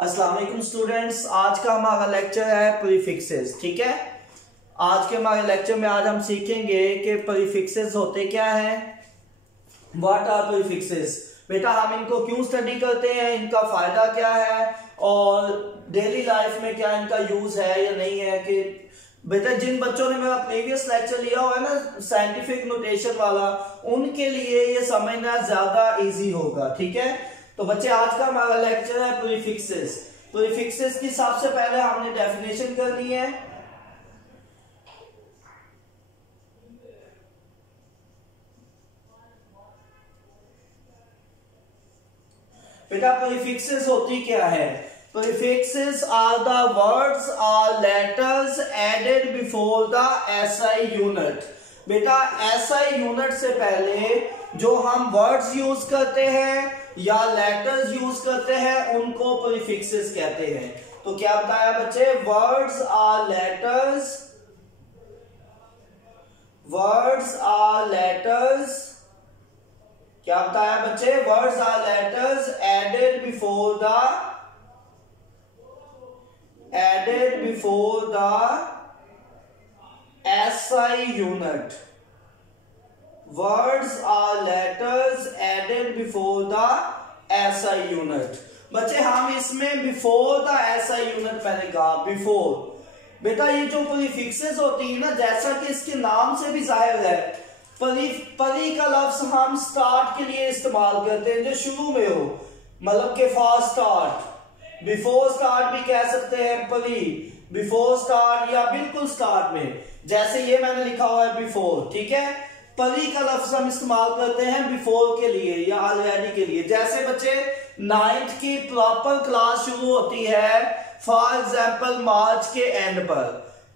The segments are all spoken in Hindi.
अस्सलाम वालेकुम स्टूडेंट्स, आज का हमारा लेक्चर है प्रीफिक्सेस। ठीक है, आज के हमारे लेक्चर में आज हम सीखेंगे कि प्रीफिक्सेस होते क्या हैं, व्हाट आर प्रीफिक्सेस। बेटा हम इनको क्यों स्टडी करते हैं, इनका फायदा क्या है और डेली लाइफ में क्या इनका यूज है या नहीं है। कि बेटा जिन बच्चों ने मेरा प्रीवियस लेक्चर लिया हुआ है ना साइंटिफिक नोटेशन वाला, उनके लिए ये समझना ज्यादा इजी होगा। ठीक है, तो बच्चे आज का हमारा लेक्चर है प्रीफिक्सेस। प्रीफिक्सेस की सबसे पहले हमने डेफिनेशन करनी है। बेटा प्रीफिक्सेस होती क्या है? Prefixes are the words or letters added before the SI unit। बेटा SI यूनिट से पहले जो हम वर्ड्स यूज करते हैं या लेटर्स यूज करते हैं उनको प्रीफिक्सेस कहते हैं। तो क्या बताया बच्चे? Words are letters, words are letters, क्या बताया बच्चे? Words are letters added before the SI unit। Words are letters added before the SI unit। बच्चे हम इसमें बिफोर द SI यूनिट पहले कहा, बिफोर। बेटा ये जो प्रीफिक्सेस होती है ना, जैसा कि इसके नाम से भी जाहिर है, परी का लफ्ज हम स्टार्ट के लिए इस्तेमाल करते हैं, जो शुरू में हो, मतलब के फॉर स्टार्ट, बिफोर स्टार्ट भी कह सकते हैं, परी बिफोर स्टार्ट या बिल्कुल स्टार्ट में, जैसे ये मैंने लिखा हुआ है बिफोर। ठीक है, परी का लफ्ज हम इस्तेमाल करते हैं बिफोर के लिए या ऑलरेडी के लिए। जैसे बच्चे 9th की प्रॉपर क्लास शुरू होती है फॉर एग्जाम्पल मार्च के एंड पर,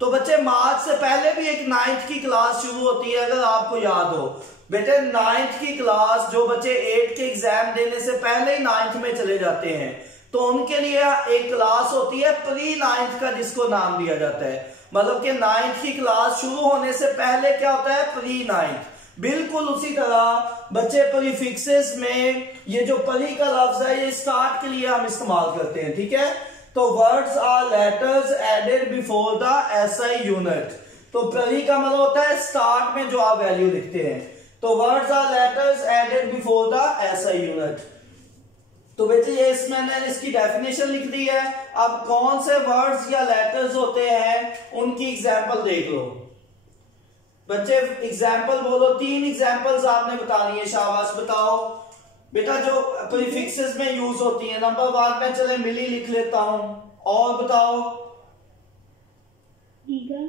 तो बच्चे मार्च से पहले भी एक 9th की क्लास शुरू होती है, अगर आपको याद हो। बेटे 9th की क्लास जो बच्चे 8 के एग्जाम देने से पहले ही 9th में चले जाते हैं, तो उनके लिए एक क्लास होती है प्री 9th का, जिसको नाम दिया जाता है। मतलब कि 9th की क्लास शुरू होने से पहले क्या होता है? Pre 9th। बिल्कुल उसी तरह बच्चे प्रीफिक्सेस में ये जो परी का लफ्ज है ये स्टार्ट के लिए हम इस्तेमाल करते हैं। ठीक है, तो words are letters added before the SI unit. तो परी का मतलब होता है स्टार्ट में जो आप वैल्यू लिखते हैं, तो words are letters added before the SI unit. तो बेटे ये इसमें मैंने इसकी डेफिनेशन लिख दी है। अब कौन से वर्ड्स या लेटर्स होते हैं उनकी एग्जांपल देख लो। बच्चे एग्जांपल बोलो, 3 एग्जांपल्स आपने बतानी है, शाबाश बताओ। बेटा जो प्रीफिक्सेस में यूज होती है, नंबर 1 में चले मिली लिख लेता हूं, और बताओ। गीगा,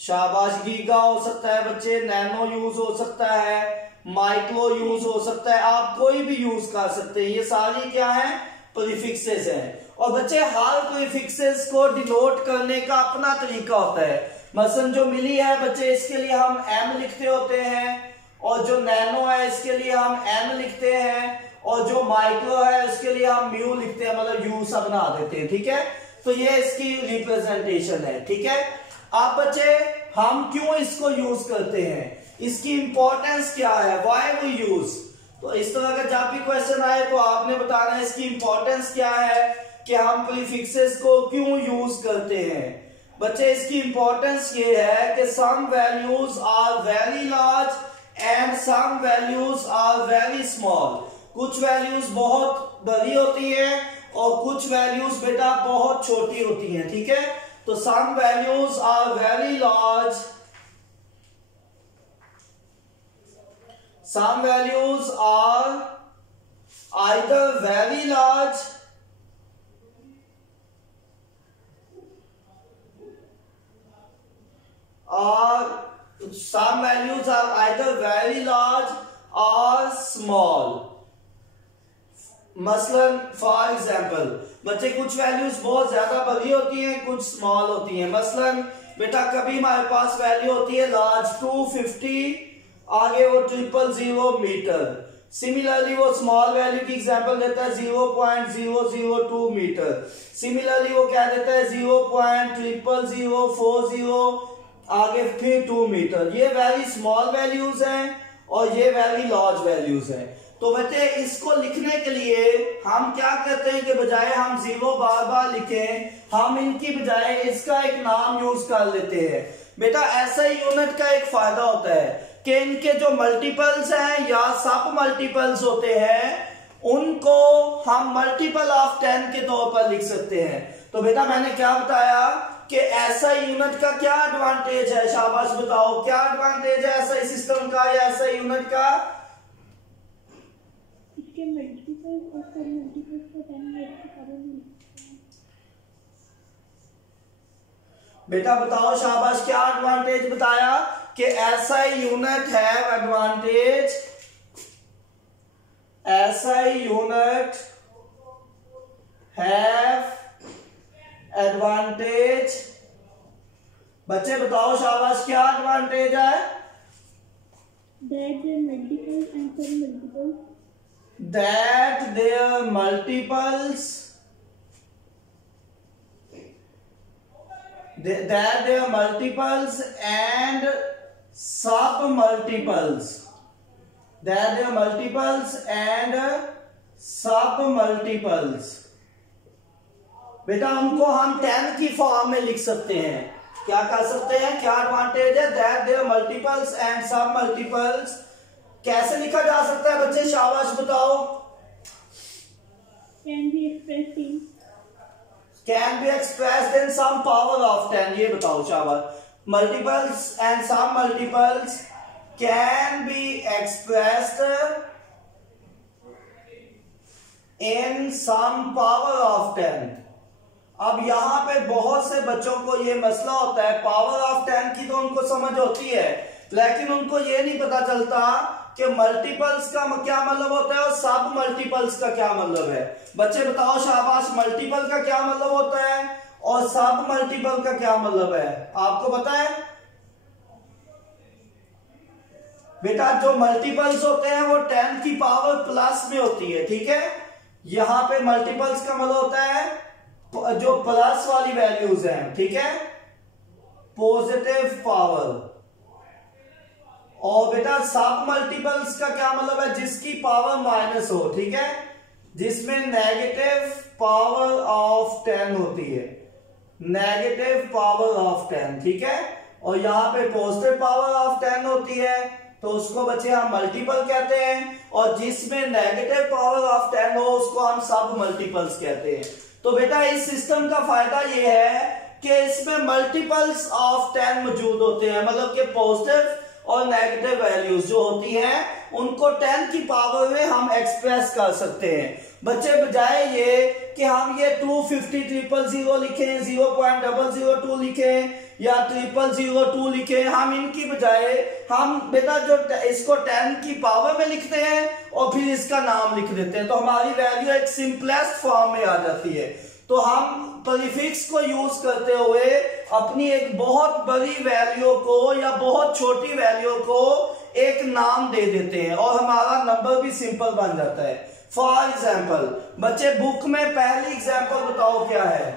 शाबाश गीगा हो सकता है बच्चे, नैनो यूज हो सकता है, माइक्रो यूज हो सकता है, आप कोई भी यूज कर सकते हैं। ये सारी क्या है? प्रीफिक्सेस हैं। और बच्चे हर प्रीफिक्सेस को डिनोट करने का अपना तरीका होता है। मसलन जो मिली है बच्चे, इसके लिए हम M लिखते होते हैं, और जो नैनो है इसके लिए हम N लिखते हैं, और जो माइक्रो है उसके लिए हम म्यू लिखते हैं, मतलब यू सा बना देते हैं। ठीक है, तो ये इसकी रिप्रेजेंटेशन है। ठीक है, अब बच्चे हम क्यों इसको यूज करते हैं, इसकी इंपॉर्टेंस क्या है, व्हाई वी यूज। तो इस तरह का जब भी क्वेश्चन आए तो आपने बताना है इसकी इंपॉर्टेंस क्या है, कि हम प्रीफिक्सेस को क्यों यूज करते हैं। बच्चे इसकी इंपॉर्टेंस ये है कि some values are very large and some values are very small. कुछ वैल्यूज बहुत बड़ी होती है और कुछ वैल्यूज बेटा बहुत छोटी होती हैं। ठीक है, तो some values are very large, some values are either very large or some values are either very large or small। मसलन फॉर एग्जाम्पल बच्चे कुछ वैल्यूज बहुत ज्यादा बड़ी होती हैं, कुछ स्मॉल होती हैं। मसलन बेटा कभी हमारे पास वैल्यू होती है लार्ज 250, आगे वो 000 मीटर। सिमिलरली वो स्मॉल वैल्यू की एग्जांपल देता है 0.002 मीटर। सिमिलरली वो क्या देता है 0.00040, आगे फिर 2 मीटर। ये वेरी स्मॉल वैल्यूज हैं और ये वैल्यू लार्ज वैल्यूज है। तो बच्चे इसको लिखने के लिए हम क्या करते हैं कि बजाय हम 0 बार बार लिखें, हम इनकी बजाय इसका एक नाम यूज कर लेते हैं। बेटा ऐसा यूनिट का एक फायदा होता है कि इनके जो मल्टीपल्स हैं या सब मल्टीपल्स होते हैं उनको हम मल्टीपल ऑफ 10 के तौर पर लिख सकते हैं। तो बेटा मैंने क्या बताया कि ऐसा यूनिट का क्या एडवांटेज है, शाबाश बताओ क्या एडवांटेज है ऐसा सिस्टम का या ऐसा यूनिट का? इसके मल्टीपल्स और सब मल्टीपल्स को 10 के पावर में लिखते हैं। बेटा बताओ शाबाश क्या एडवांटेज बताया कि ऐसा यूनिट है एडवांटेज, ऐसा यूनिट हैव एडवांटेज। बच्चे बताओ शाबाश क्या एडवांटेज है? That their multiples and submultiples. That their multiples. That their multiples and submultiples. That their multiples and submultiples. बेटा उनको हम 10 की फॉर्म में लिख सकते हैं। क्या कर सकते हैं, क्या एडवांटेज है? दैट देयर मल्टीपल्स एंड सब मल्टीपल्स। कैसे लिखा जा सकता है बच्चे शाबाश बताओ? Can be expressed in. Can be expressed in some power of 10। ये बताओ शाबाश। मल्टीपल्स एंड सब multiples can be expressed in some power of 10। अब यहां पे बहुत से बच्चों को ये मसला होता है, पावर ऑफ 10 की तो उनको समझ होती है लेकिन उनको ये नहीं पता चलता कि मल्टीपल्स का क्या मतलब होता है और सब मल्टीपल्स का क्या मतलब है। बच्चे बताओ शाबाश मल्टीपल का क्या मतलब होता है और सब मल्टीपल का क्या मतलब है, आपको पता है? बेटा जो मल्टीपल्स होते हैं वो 10 की पावर प्लस में होती है, ठीक है। यहां पे मल्टीपल्स का मतलब होता है जो प्लस वाली वैल्यूज हैं, ठीक है, पॉजिटिव पावर। और बेटा सब मल्टीपल्स का क्या मतलब है? जिसकी पावर माइनस हो, ठीक है, जिसमें नेगेटिव पावर ऑफ 10 होती है, नेगेटिव पावर ऑफ 10, ठीक है। और यहां पे पॉजिटिव पावर ऑफ 10 होती है तो उसको बच्चे हम मल्टीपल कहते हैं, और जिसमें नेगेटिव पावर ऑफ 10 हो उसको हम सब मल्टीपल्स कहते हैं। तो बेटा इस सिस्टम का फायदा ये है कि इसमें मल्टीपल्स ऑफ 10 मौजूद होते हैं, मतलब कि पॉजिटिव और नेगेटिव वैल्यूज जो होती हैं उनको 10 की पावर में हम एक्सप्रेस कर सकते हैं। बच्चे बजाय ये कि हम ये 250,000 लिखें, 0.002 लिखें या 0002 लिखें, हम इनकी बजाय हम बेटा जो इसको 10 की पावर में लिखते हैं और फिर इसका नाम लिख देते हैं, तो हमारी वैल्यू एक सिंपलेस्ट फॉर्म में आ जाती है। तो हम प्रीफिक्स को यूज करते हुए अपनी एक बहुत बड़ी वैल्यू को या बहुत छोटी वैल्यू को एक नाम दे देते हैं और हमारा नंबर भी सिंपल बन जाता है। फॉर एग्जाम्पल बच्चे बुक में पहली एग्जाम्पल बताओ क्या है?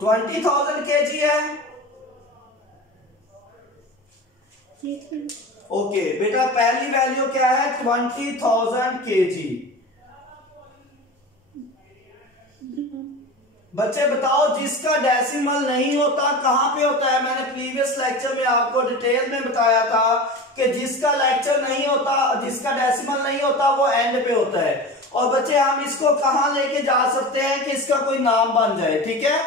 20,000 kg है। ओके बेटा पहली वैल्यू क्या है? 20,000 kg। बच्चे बताओ जिसका डेसिमल नहीं होता कहां पे होता है? मैंने प्रीवियस लेक्चर में आपको डिटेल में बताया था कि जिसका लेक्चर नहीं होता, जिसका डेसिमल नहीं होता वो एंड पे होता है। और बच्चे हम इसको कहां लेके जा सकते हैं कि इसका कोई नाम बन जाए, ठीक है।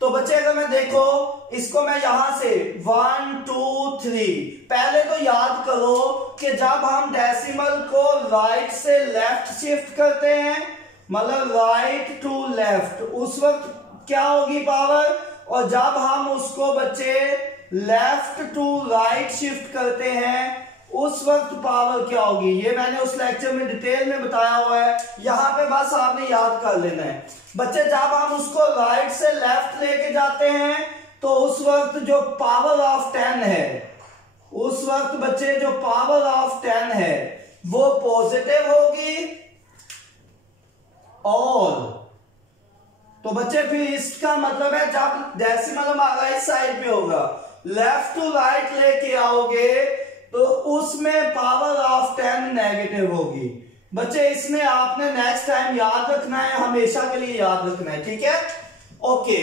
तो बच्चे अगर मैं देखो इसको मैं यहां से 1 2 3 पहले तो याद करो कि जब हम डेसिमल को राइट से लेफ्ट शिफ्ट करते हैं, मतलब राइट टू लेफ्ट, उस वक्त क्या होगी पावर, और जब हम उसको बच्चे लेफ्ट टू राइट शिफ्ट करते हैं उस वक्त पावर क्या होगी, ये मैंने उस लेक्चर में डिटेल में बताया हुआ है, यहां पे बस आपने याद कर लेना है। बच्चे जब हम उसको राइट से लेफ्ट लेके जाते हैं तो उस वक्त जो पावर ऑफ 10 है, उस वक्त बच्चे जो पावर ऑफ 10 है वो पॉजिटिव होगी। और तो बच्चे फिर इसका मतलब है जब डेसिमल हमारा इस साइड पे होगा, लेफ्ट टू राइट लेके आओगे तो उसमें पावर ऑफ 10 नेगेटिव होगी। बच्चे इसमें आपने नेक्स्ट टाइम याद रखना है, हमेशा के लिए याद रखना है, ठीक है। ओके,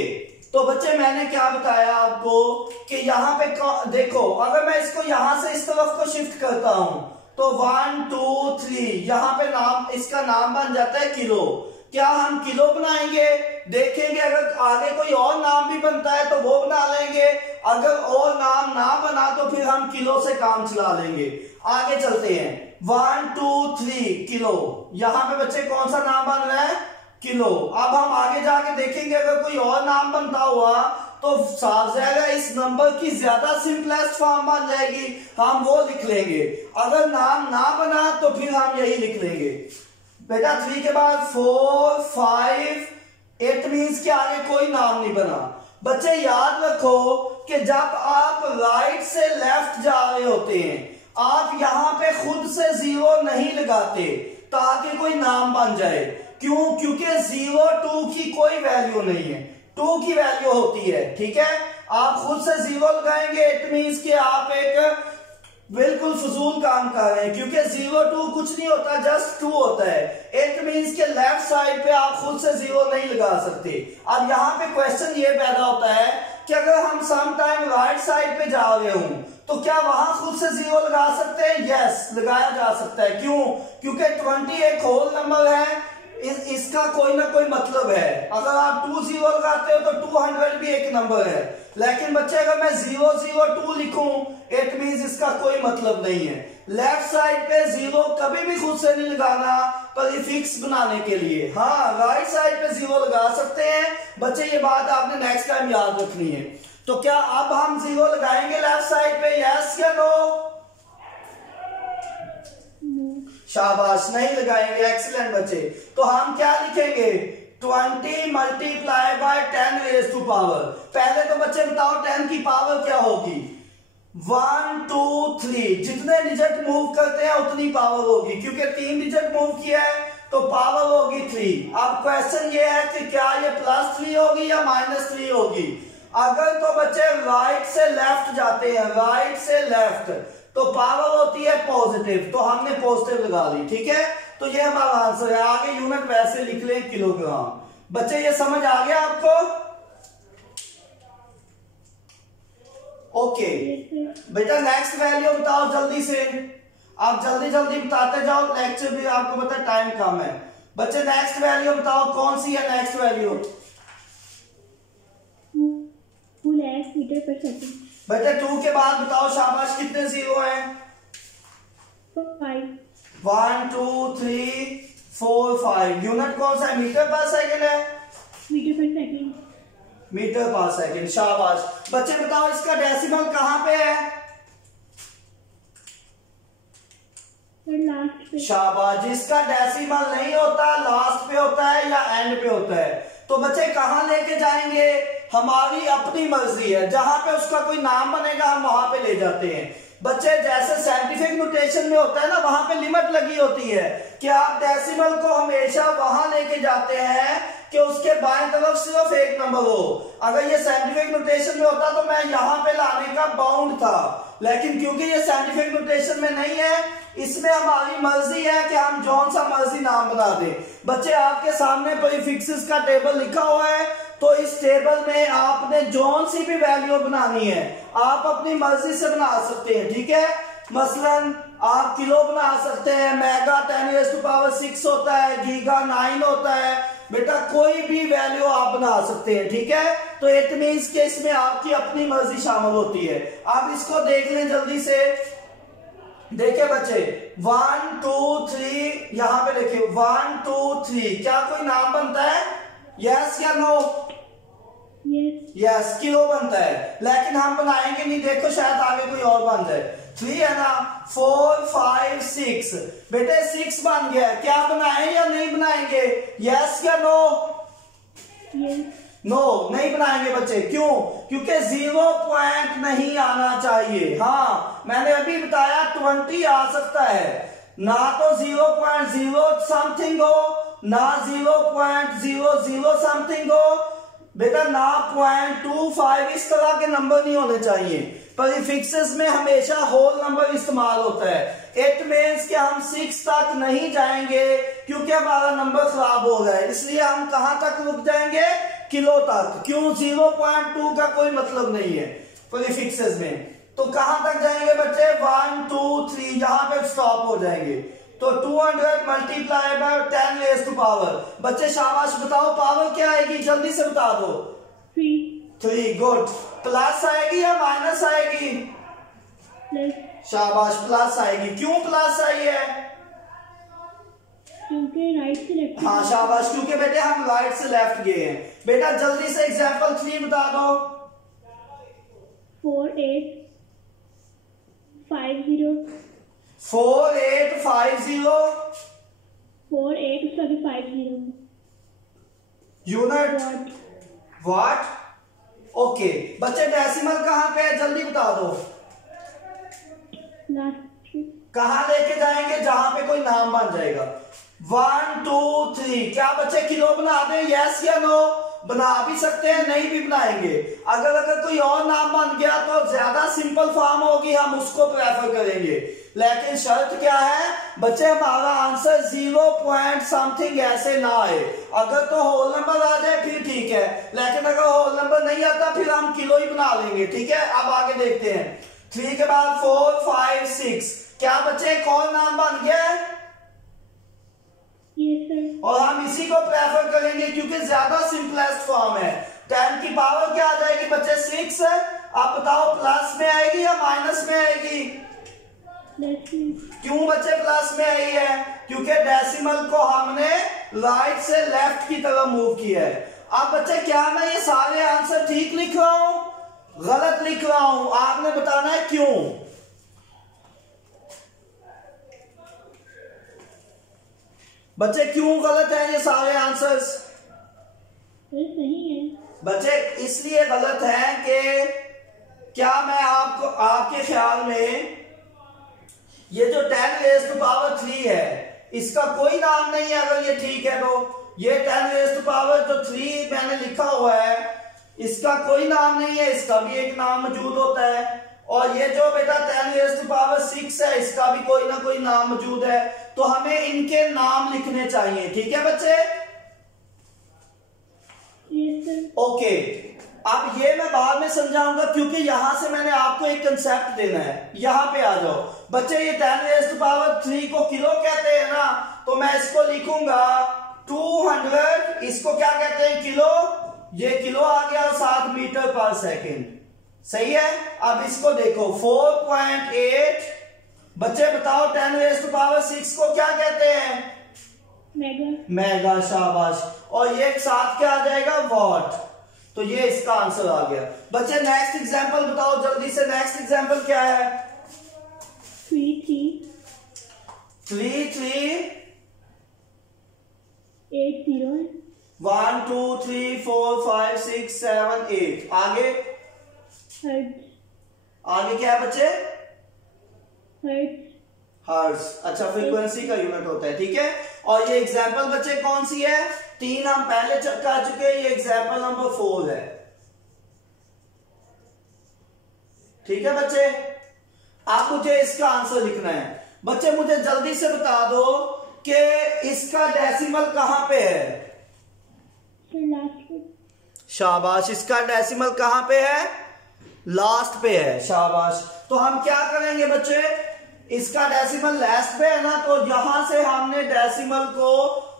तो बच्चे मैंने क्या बताया आपको कि यहाँ पे देखो, अगर मैं इसको यहां से इस तरफ को शिफ्ट करता हूं तो 1 2 3 यहाँ पे नाम, इसका नाम बन जाता है किलो। क्या हम किलो बनाएंगे? देखेंगे अगर आगे कोई और नाम भी बनता है तो वो बना लेंगे, अगर और नाम ना बना तो फिर हम किलो से काम चला लेंगे। आगे चलते हैं, 1 2 3 किलो, यहाँ पे बच्चे कौन सा नाम बन रहा है? किलो। अब हम आगे जाके देखेंगे अगर कोई और नाम बनता हुआ तो साफ जाएगा, इस नंबर की ज्यादा सिंपलेस्ट फॉर्म बन जाएगी, हम वो लिख लेंगे। अगर नाम ना बना तो फिर हम यही लिख लेंगे। बेटा 3 के बाद 4 5 8 मीन्स के आगे कोई नाम नहीं बना। बच्चे याद रखो कि जब आप राइट से लेफ्ट जा रहे होते हैं, आप यहां पे खुद से 0 नहीं लगाते ताकि कोई नाम बन जाए। क्यों? क्योंकि 0 2 की कोई वैल्यू नहीं है, 2 की वैल्यू होती है, ठीक है। आप खुद से 0 लगाएंगे, इट मीन्स कि आप एक बिल्कुल फजूल काम कर रहे हैं, क्योंकि 0 2 कुछ नहीं होता, जस्ट 2 होता है। इट मीन्स के लेफ्ट साइड पे आप खुद से 0 नहीं लगा सकते। अब यहाँ पे क्वेश्चन ये पैदा होता है कि अगर हम सम टाइम राइट साइड पे जा रहे हूं तो क्या वहां खुद से 0 लगा सकते हैं? यस, लगाया जा सकता है। क्यों? क्योंकि 20 एक होल नंबर है, इसका कोई ना कोई मतलब है। अगर आप 2 0 लगाते हो तो 200 भी एक नंबर है, लेकिन बच्चे अगर मैं 0 0 2 लिखूं इट मींस इसका कोई मतलब नहीं है। लेफ्ट साइड पे 0 कभी भी खुद से नहीं लगाना प्रीफिक्स बनाने के लिए। हाँ, राइट साइड पे 0 लगा सकते हैं। बच्चे ये बात आपने नेक्स्ट टाइम याद रखनी है। तो क्या अब हम 0 लगाएंगे लेफ्ट साइड पे? यस या नो? शाबाश, नहीं लगाएंगे। एक्सीलेंट बच्चे। तो हम क्या लिखेंगे? 20 multiply by 10 raise to power. पहले तो बच्चे बताओ 10 की पावर क्या होगी? 1 2 3, जितने डिजिट मूव करते हैं उतनी पावर होगी, क्योंकि 3 डिजिट मूव किया है तो पावर होगी 3। अब क्वेश्चन ये है कि क्या ये +3 होगी या -3 होगी? अगर तो बच्चे राइट से लेफ्ट जाते हैं, राइट से लेफ्ट, तो पावर होती है पॉजिटिव, तो हमने पॉजिटिव लगा ली, ठीक है। तो ये हमारा आंसर है। आगे यूनिट वैसे लिख लें, किलोग्राम। बच्चे ये समझ आ गया आपको? ओके बेटा, नेक्स्ट वैल्यू बताओ जल्दी से। आप जल्दी जल्दी बताते जाओ, लेक्चर भी आपको पता है टाइम कम है। बच्चे नेक्स्ट वैल्यू बताओ, कौन सी है नेक्स्ट वैल्यू? मीटर पर सेकंड। बेटे 2 के बाद बताओ, शाबाश, कितने 0 हैं? 5। 1 2 3 4 5। यूनिट कौन सा है? मीटर पर सेकंड है। मीटर पर सेकंड। मीटर पर सेकंड, शाबाश। बच्चे बताओ इसका डेसिमल कहां पे है? लास्ट पे। शाबाश। जिसका डेसिमल नहीं होता लास्ट पे होता है या एंड पे होता है, तो बच्चे कहां लेके जाएंगे? हमारी अपनी मर्जी है, जहां पे उसका कोई नाम बनेगा हम वहां पे ले जाते हैं। बच्चे जैसे साइंटिफिक नोटेशन में होता है ना, वहां पे लिमिट लगी होती है कि आप डेसिमल को हमेशा वहां लेके जाते हैं कि उसके बाएं तरफ सिर्फ एक नंबर हो। अगर ये साइंटिफिक नोटेशन में होता तो मैं यहां पे लाने का बाउंड था, लेकिन क्योंकि ये साइंटिफिक नोटेशन में नहीं है, इसमें हमारी मर्जी है कि हम जौन सा मर्जी नाम बना दे। बच्चे आपके सामने प्रीफिक्सेस का टेबल लिखा हुआ है, तो इस टेबल में आपने जौन सी भी वैल्यू बनानी है आप अपनी मर्जी से बना सकते हैं, ठीक है। मसलन आप किलो बना सकते हैं, मेगा 10⁻6 होता है, गीगा 9 होता है। बेटा कोई भी वैल्यू आप बना सकते हैं, ठीक है। तो इट मींस के इसमें आपकी अपनी मर्जी शामिल होती है। आप इसको देख लें जल्दी से। देखिए बच्चे 1 2 3, यहां पे देखिए 1 2 3, क्या कोई नाम बनता है? यस या नो? यस, किलो बनता है, लेकिन हम बनाएंगे नहीं। देखो शायद आगे कोई और बन जाए। 3 है ना, 4 5 6। बेटे 6 बन गया, क्या बनाए या नहीं बनाएंगे? यस या नो? नो, नहीं बनाएंगे बच्चे। क्यों? क्योंकि 0 पॉइंट नहीं आना चाहिए। हाँ, मैंने अभी बताया 20 आ सकता है, ना तो 0.0 समथिंग हो, ना 0.00 समथिंग हो। बेटा ना 0.25 इस तरह के नंबर नहीं होने चाहिए। प्रीफिक्सेस में हमेशा होल नंबर इस्तेमाल होता है। इट मींस कि हम 6 तक नहीं जाएंगे क्योंकि हमारा नंबर खराब हो रहा है, इसलिए हम कहां तक रुक जाएंगे, किलो तक। क्यों? 0.2 का कोई मतलब नहीं है प्रीफिक्सेस में। तो कहां तक जाएंगे बच्चे? 1 2 3 यहां पे स्टॉप हो जाएंगे। तो 200 multiply by 10 raise to power. बच्चे शाबाश, बताओ पावर क्या आएगी, जल्दी से बता दो। 3। गुड। प्लस आएगी या माइनस आएगी? शाबाश, प्लस आएगी। क्यों प्लस आई है? क्योंकि राइट से लेफ्ट। हाँ शाबाश, क्योंकि बेटे हम राइट से लेफ्ट गए हैं। बेटा जल्दी से एग्जांपल 3 बता दो। 4850 यूनिट व्हाट? ओके बच्चे, डेसिमल कहां पे है, जल्दी बता दो। कहां लेके जाएंगे? जहां पे कोई नाम बन जाएगा। 1 2 3। क्या बच्चे किलो बना दें, यस या नो? बना भी सकते हैं, नहीं भी बनाएंगे। अगर कोई और नाम बन गया तो ज्यादा सिंपल फॉर्म होगी, हम उसको प्रेफर करेंगे। लेकिन शर्त क्या है बच्चे, हमारा आंसर 0 पॉइंट समथिंग ऐसे ना आए। अगर तो होल नंबर आ जाए फिर ठीक है, लेकिन अगर होल नंबर नहीं आता फिर हम किलो ही बना लेंगे। ठीक है, अब आगे देखते हैं। 3 के बाद 4 5 6। क्या बच्चे कौन नाम बन गया है? और हम इसी को प्रेफर करेंगे क्योंकि ज्यादा सिंपलेस्ट फॉर्म है। 10 की पावर क्या आ जाएगी बच्चे? 6 है। आप बताओ प्लस में आएगी या माइनस में आएगी? क्यों बच्चे प्लस में आई है? क्योंकि डेसिमल को हमने राइट से लेफ्ट की तरफ मूव किया है। अब बच्चे क्या मैं ये सारे आंसर ठीक लिख रहा हूं, गलत लिख रहा हूं? आपने बताना है क्यों। बच्चे क्यों गलत है ये सारे आंसर्स? सही है बच्चे इसलिए गलत है कि क्या मैं आपको, आपके ख्याल में ये जो 10 रेज़ टू पावर 3 है इसका कोई नाम नहीं है? अगर ये ठीक है तो ये 10 रेज़ टू पावर जो 3 मैंने लिखा हुआ है इसका कोई नाम नहीं है, इसका भी एक नाम मौजूद होता है। और ये जो बेटा 10 रेज़ टू पावर 6 है इसका भी कोई ना कोई नाम मौजूद है। तो हमें इनके नाम लिखने चाहिए। ठीक है बच्चे? ओके, अब ये मैं बाद में समझाऊंगा क्योंकि यहां से मैंने आपको एक कंसेप्ट देना है। यहां पे आ जाओ बच्चे, ये 10 रेज़ टू पावर 3 को किलो कहते हैं ना, तो मैं इसको लिखूंगा 200। इसको क्या कहते हैं? किलो। ये किलो आ गया, 7 मीटर पर सेकेंड। सही है। अब इसको देखो 4.8। बच्चे बताओ 10 रेज़ टू पावर 6 को क्या कहते हैं? मेगा। शाबाश। और ये साथ क्या आ जाएगा? वॉट। तो ये इसका आंसर आ गया। बच्चे नेक्स्ट एग्जांपल बताओ जल्दी से। नेक्स्ट एग्जांपल क्या है? 3380 1 2 3 4 5 6 7 8। आगे आगे क्या है बच्चे? हर्ट्ज। अच्छा, फ्रीक्वेंसी का यूनिट होता है। ठीक है। और ये एग्जांपल बच्चे कौन सी है? 3 हम पहले कर चुके हैं, ये एग्जांपल नंबर 4 है। ठीक है बच्चे, आप मुझे इसका आंसर लिखना है। बच्चे मुझे जल्दी से बता दो कि इसका डेसिमल कहां पे है? शाबाश, इसका डेसिमल कहां पे है? लास्ट पे है। शाबाश। तो हम क्या करेंगे बच्चे, इसका डेसिमल लास्ट पे है ना, तो यहां से हमने डेसिमल को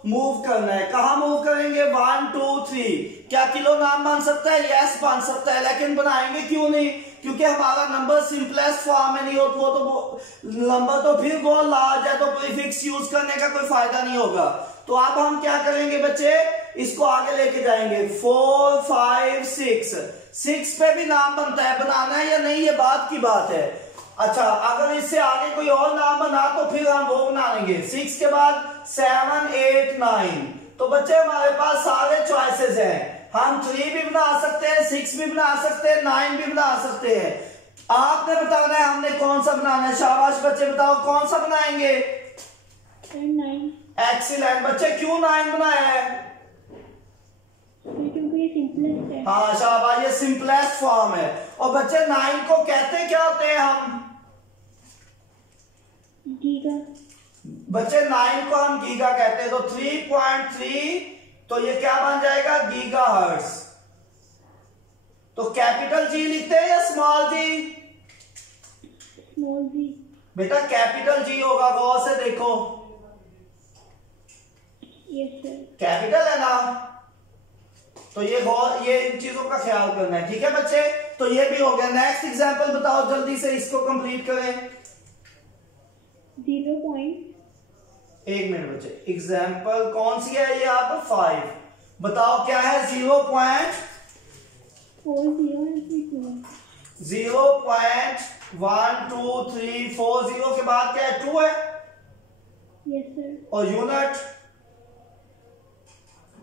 मूव करना है। कहां मूव करेंगे? 1 2 3। क्या किलो नाम बन सकता है? यस बन सकता है, लेकिन बनाएंगे क्यों नहीं? क्योंकि हमारा नंबर सिंपलेस्ट फॉर्म में नहीं हो, वो तो नंबर तो फिर बहुत लार्ज है, तो प्रीफिक्स यूज करने का कोई फायदा नहीं होगा। तो अब हम क्या करेंगे बच्चे, इसको आगे लेके जाएंगे। 4 5 6। 6 पे भी नाम बनता है, बनाना है या नहीं ये बात की बात है। अच्छा, अगर इससे आगे कोई और नाम बना तो फिर हम वो बना लेंगे। 6 के बाद 7 8 9। तो बच्चे हमारे पास सारे चॉइसेस हैं। हम 3 भी बना सकते हैं, 6 भी बना सकते हैं, 9 भी बना सकते हैं। आपने बताना है हमने कौन सा बनाना है। शाबाश बच्चे, बताओ कौन सा बनाएंगे? 9। एक्सीलेंट। बच्चे क्यों 9 बनाया है? क्योंकि ये सिंपल सिंपलेस्ट है। हाँ शाबाश, ये सिंपलेस्ट फॉर्म है। और बच्चे 9 को कहते क्या होते हैं हम? गीगा। बच्चे 9 को हम गीगा कहते हैं। तो 3.3 तो ये क्या बन जाएगा? Giga hertz. तो कैपिटल जी लिखते हैं या स्मॉल जी? स्मॉल जी। बेटा कैपिटल जी होगा, गौर से देखो। Yes sir. कैपिटल है ना, तो ये इन चीजों का ख्याल करना है, ठीक है बच्चे। तो ये भी हो गया। नेक्स्ट एग्जांपल बताओ, जल्दी से इसको कंप्लीट करें। 0. एक मिनट बच्चे, एग्जाम्पल कौन सी है ये? आप 5 बताओ क्या है? 0.40 0.1234 के बाद क्या है? 2 है। Yes sir. और यूनिट?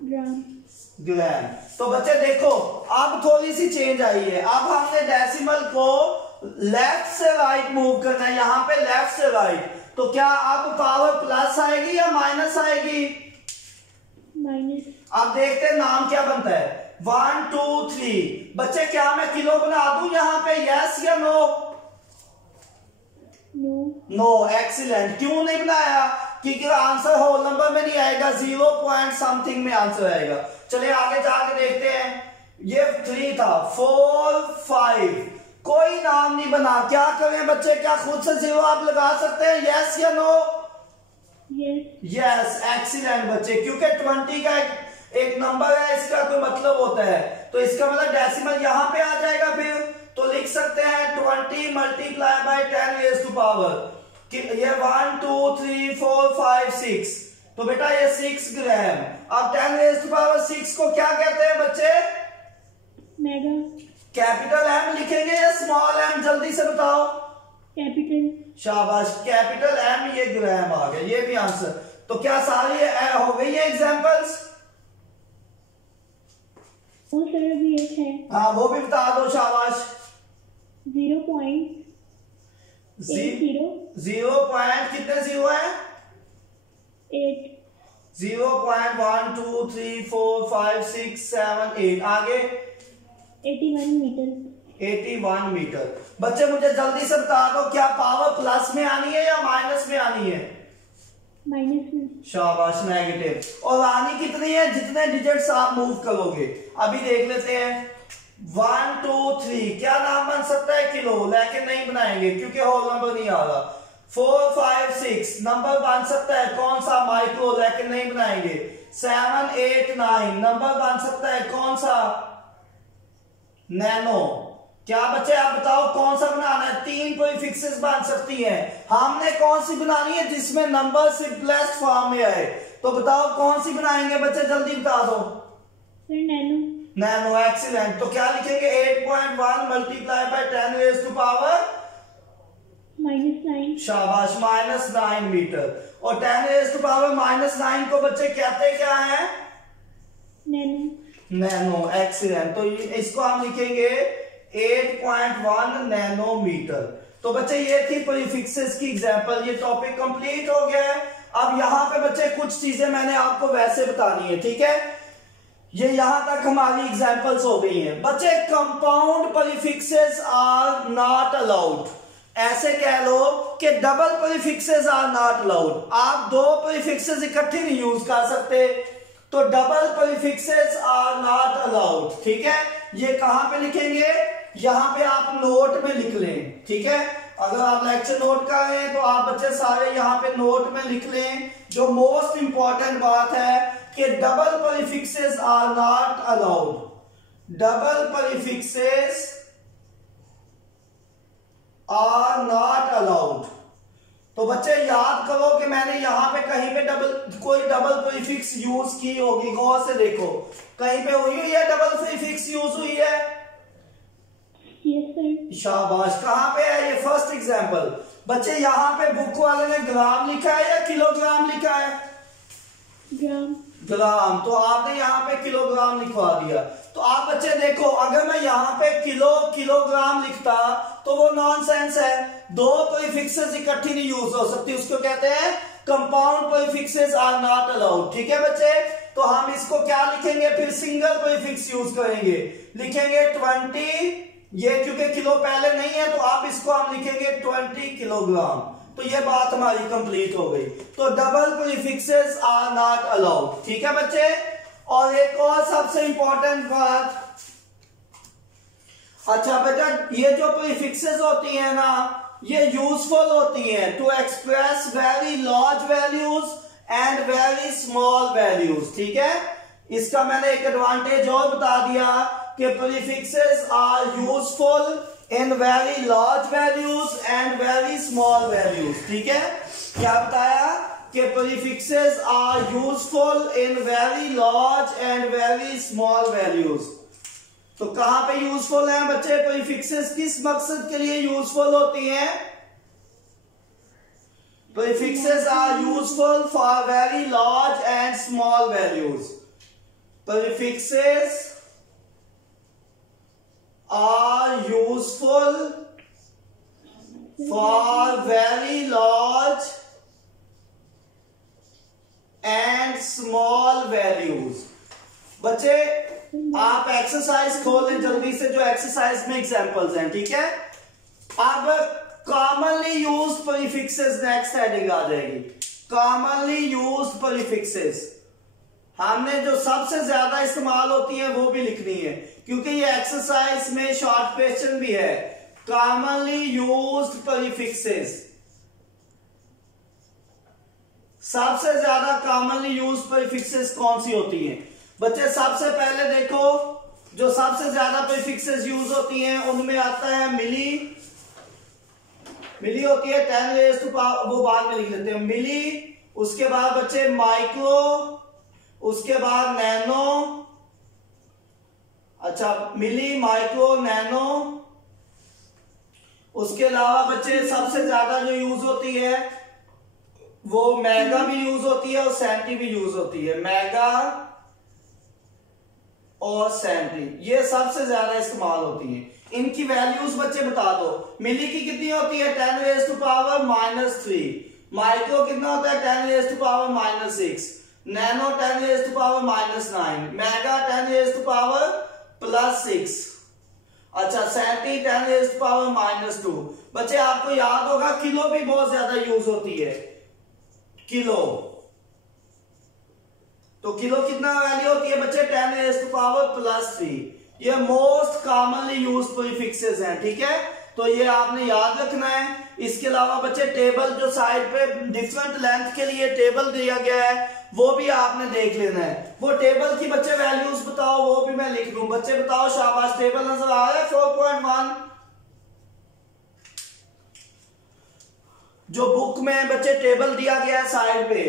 ग्राम। ग्राम। तो बच्चे देखो, अब थोड़ी सी चेंज आई है। अब हमने डेसिमल को लेफ्ट से राइट मूव करना है। यहां पे लेफ्ट से राइट, तो क्या अब पावर प्लस आएगी या माइनस आएगी? माइनस। अब देखते हैं नाम क्या बनता है। 1 2 3 बच्चे, क्या मैं किलो बना दूं यहां पे? यस या नो? नो। नो। एक्सीलेंट। क्यों नहीं बनाया? क्योंकि आंसर होल नंबर में नहीं आएगा, 0 पॉइंट समथिंग में आंसर आएगा। चलिए आगे जाके देखते हैं। ये 3 था, 4 5 कोई नाम नहीं बना। क्या करें बच्चे? क्या खुद से 0 आप लगा सकते हैं? यस या नो? यस। एक्सीलेंट बच्चे, क्योंकि 20 का एक नंबर है, इसका कोई मतलब होता है, तो इसका मतलब डेसिमल यहां पे आ जाएगा। फिर तो लिख सकते हैं 20 multiply by 10 raise to power कि ये 1 2 3 4 5 6, तो बेटा ये 6 ग्राम। अब 10 रेज़ टू पावर 6 को क्या कहते हैं बच्चे? मेगा। कैपिटल एम लिखेंगे या स्मॉल एम? जल्दी से बताओ। कैपिटल। शाबाश, कैपिटल एम, ये ग्राम आ गया। ये भी आंसर। तो क्या सारी हो गई है एग्जांपल्स? वो सर अभी एक है। हाँ वो भी बता दो। शाबाश। 0.80। 0 पॉइंट कितने 0 है? 8। 0.1 2 3 4 5 6 7 8 आगे 81 मीटर। 81 मीटर। बच्चे मुझे जल्दी से बता दो, क्या पावर प्लस में आनी है या माइनस में आनी है? माइनस में। शाबाश, नेगेटिव। और आनी कितनी है? जितने डिजिट्स आप मूव करोगे। अभी देख लेते हैं। 1 2 3 क्या नाम बन सकता है? किलो, लेकिन नहीं बनाएंगे क्योंकि होल नंबर नहीं आ रहा। 4 5 6 नंबर बन सकता है कौन सा? माइक्रो, लेकिन नहीं बनाएंगे। 7 8 9 नंबर बन सकता है कौन सा? नैनो। क्या बच्चे आप बताओ कौन सा बनाना है? 3 प्रीफिक्सेस बन सकती हैं। हमने कौन सी बनानी है जिसमें नंबर सिंपलेस्ट फॉर्म में आए? तो बताओ कौन सी बनाएंगे बच्चे, जल्दी बता दो। Sir nano. नैनो। एक्सीलेंट। तो क्या लिखेंगे? 8.1 multiply by 10 raise to power -9। शाबाश, -9 मीटर। और 10 रेज़ टू पावर -9 को बच्चे कहते क्या है? नैनो। नैनो। एक्सीलेंट। तो इसको हम लिखेंगे 8.1 नैनोमीटर। तो बच्चे ये थी प्रीफिक्सेस की एग्जांपल। ये टॉपिक कंप्लीट हो गया है। अब यहां पे बच्चे कुछ चीजें मैंने आपको वैसे बतानी है, ठीक है? ये यहां तक हमारी एग्जांपल्स हो गई हैं। बच्चे compound prefixes are not allowed. ऐसे कह लो कि double prefixes are not allowed. आप 2 प्रीफिक्सेस इकट्ठे नहीं यूज कर सकते, तो double prefixes are not allowed, ठीक है? ये कहां पे लिखेंगे? यहां पे आप नोट में लिख लें, ठीक है? अगर आप लेक्चर नोट कर रहे हैं तो आप बच्चे सारे यहां पे नोट में लिख लें। जो मोस्ट इंपॉर्टेंट बात है कि double prefixes are not allowed. Double prefixes are not allowed. तो बच्चे याद करो कि मैंने यहां पे कहीं पे कोई डबल प्रीफिक्स यूज की होगी। गौर से देखो, कहीं पे हुई है डबल प्रीफिक्स यूज हुई है? Yes sir. शाबाश। कहां पे है ये? First example. बच्चे यहां पे बुक वाले ने ग्राम लिखा है या किलोग्राम लिखा है? ग्राम। ग्राम। तो आपने यहाँ पे किलोग्राम लिखवा दिया। तो आप बच्चे देखो, अगर मैं यहाँ पे किलोग्राम लिखता तो वो नॉनसेंस है। 2 प्रीफिक्सेस इकट्ठी नहीं यूज हो सकती, उसको कहते हैं compound prefixes are not allowed, ठीक है बच्चे? तो हम इसको क्या लिखेंगे, फिर सिंगल प्रीफिक्स यूज करेंगे, लिखेंगे 20, ये क्योंकि किलो पहले नहीं है तो आप इसको हम लिखेंगे 20 किलोग्राम। तो ये बात हमारी कंप्लीट हो गई। तो double prefixes are not allowed, ठीक है बच्चे। और एक और सबसे इंपॉर्टेंट बात, अच्छा बेटा ये जो प्रीफिक्सेस होती है ना ये यूजफुल होती हैं to express very large values and very small values, ठीक है। इसका मैंने एक एडवांटेज और बता दिया कि prefixes are useful in very large values and very small values, ठीक है। क्या बताया कि prefixes are useful in very large and very small values. तो कहां पे यूजफुल है बच्चे प्रीफिक्सेस, किस मकसद के लिए यूजफुल होती हैं? Prefixes are useful for very large and small values. Prefixes are useful for very large and small values। बच्चे आप एक्सरसाइज खोल लें जल्दी से, जो एक्सरसाइज में एग्जांपल्स हैं, ठीक है। अब commonly used prefixes next heading आ जाएगी, कॉमनली यूज्ड प्रीफिक्सेस। हमने जो सबसे ज्यादा इस्तेमाल होती है वो भी लिखनी है, क्योंकि ये एक्सरसाइज में शॉर्ट क्वेश्चन भी है। कॉमनली यूज्ड प्रीफिक्सेस, सबसे ज्यादा कॉमनली यूज्ड प्रीफिक्सेस कौन सी होती हैं बच्चे? सबसे पहले देखो जो सबसे ज्यादा प्रीफिक्सेस यूज होती हैं उनमें आता है मिली, मिली होती है 10 रेज़ टू पावर, वो बाद में लिख लेते हैं मिली। उसके बाद बच्चे माइक्रो, उसके बाद नैनो, अच्छा मिली माइक्रो नैनो। उसके अलावा बच्चे सबसे ज्यादा जो यूज होती है वो मेगा भी यूज होती है और सेंटी भी यूज होती है, मेगा और सेंटी, ये सबसे ज्यादा इस्तेमाल होती है। इनकी वैल्यूज बच्चे बता दो। मिली की कितनी होती है 10 रेज़ टू पावर -3, माइक्रो कितना होता है 10 raise to power -6, nano 10 raise to power -9, mega 10 raise to power +6, अच्छा सेंटी 10 रेज़ टू पावर -2। बच्चे आपको याद होगा किलो भी बहुत ज्यादा यूज होती है, किलो। तो किलो कितना वैल्यू होती है बच्चे 10 रेज़ टू पावर +3। ये मोस्ट कॉमनली यूज प्रीफिक्सेस हैं, ठीक है। तो ये आपने याद रखना है। इसके अलावा बच्चे टेबल जो साइड पे डिफरेंट लेंथ के लिए टेबल दिया गया है वो भी आपने देख लेना है। वो टेबल की बच्चे वैल्यूज बताओ, वो भी मैं लिख दूं। बच्चे बताओ, शाबाश। टेबल नजर आ रहा है 4.1 जो बुक में बच्चे टेबल दिया गया है साइड पे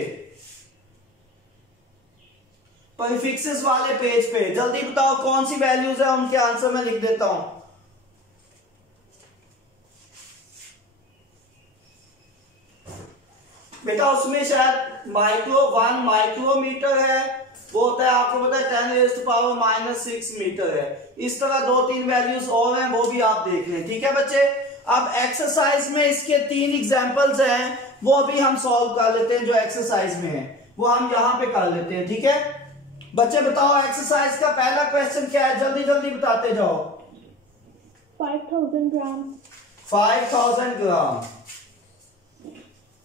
प्रीफिक्सेस वाले पेज पे। जल्दी बताओ कौन सी वैल्यूज है, उनके आंसर मैं लिख देता हूं। बेटा उसमें शायद माइक्रो 1 माइक्रोमीटर है, वो होता है आपको पता है 10 रेज़ टू पावर -6 मीटर है। इस तरह 2-3 वैल्यूज और हैं, वो भी आप देख लें, ठीक है बच्चे। अब एक्सरसाइज में इसके 3 एग्जांपल्स हैं, वो भी हम सॉल्व कर लेते हैं। जो एक्सरसाइज में है वो हम यहां पे कर लेते हैं, ठीक है। बच्चे बताओ एक्सरसाइज का पहला क्वेश्चन क्या है, जल्दी जल्दी बताते जाओ। 5000 ग्राम, 5000 ग्राम,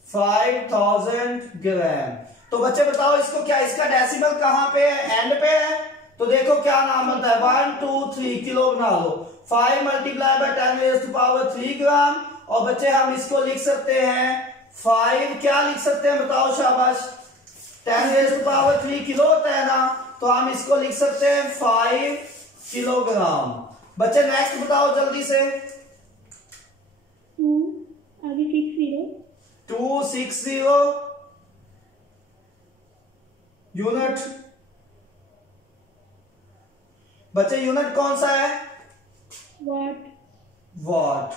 5000 ग्राम। तो बच्चे बताओ इसको क्या, इसका डेसिमल कहां पे है, एंड पे है। तो देखो क्या नाम बनता है 1 2 3 किलो बना लो। 5 multiply by 10 raise to power 3 gram. और बच्चे हम इसको लिख सकते हैं 5, क्या लिख सकते हैं बताओ, शाबाश। 10 रेज़ टू पावर 3 किलो होता है ना, तो हम इसको लिख सकते हैं 5 किलोग्राम। बच्चे नेक्स्ट बताओ जल्दी से। 2 आगे 60, 260 यूनिट। बच्चे यूनिट कौन सा है, वाट, वाट।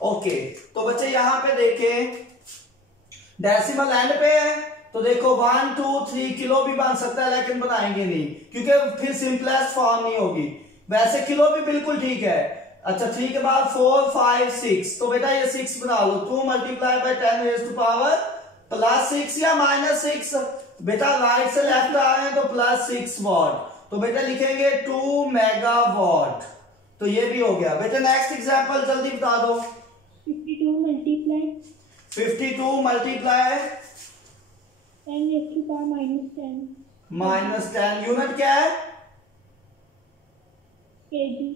ओके, तो बच्चे यहां पे देखें डेसिमल एंड पे है, तो देखो 1 2 3 किलो भी बन सकता है, लेकिन बनाएंगे नहीं क्योंकि फिर सिंपलेस्ट फॉर्म नहीं होगी। वैसे किलो भी बिल्कुल ठीक है। अच्छा 3 के बाद 4 5 6, तो बेटा ये 6 बना लो। 2 multiply by 10 raise to power +6 या -6? बेटा राइट से लेफ्ट आ रहे हैं तो +6 वॉट, तो बेटा लिखेंगे 2 मेगावाट। तो ये भी हो गया। बेटा नेक्स्ट एग्जांपल जल्दी बता दो। 52 मल्टीप्लाई 52 मल्टीप्लाई 10⁻⁻10 -10 यूनिट क्या है? केजी।